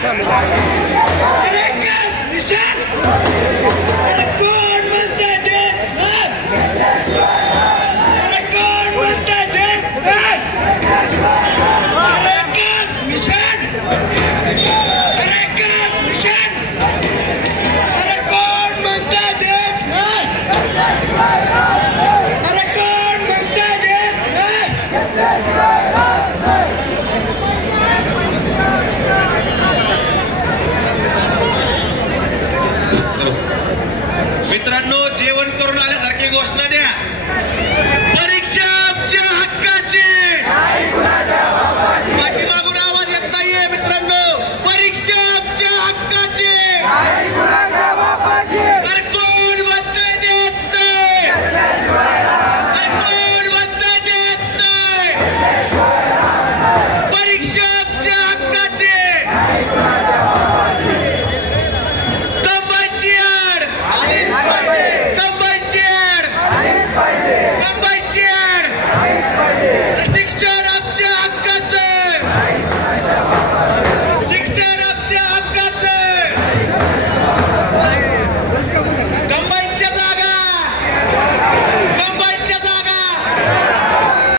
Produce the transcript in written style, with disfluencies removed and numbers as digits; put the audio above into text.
अरे काय निशान अरे कोण म्हणते देत अरे कोण म्हणते देत अरे काय निशान अरे काय निशान अरे कोण म्हणते देत अरे कोण म्हणते देत मित्रांनो जेवण करून आल्यासारखी घोषणा द्या परीक्षा आमच्या हक्काची पाठीमागून आवाज येत नाहीये मित्रांनो परीक्षा आमच्या हक्काची अरे कोण म्हणतंय देत नाही अरे कोण म्हणतंय देत नाही परीक्षा आमच्या हक्काची कंबाईची आड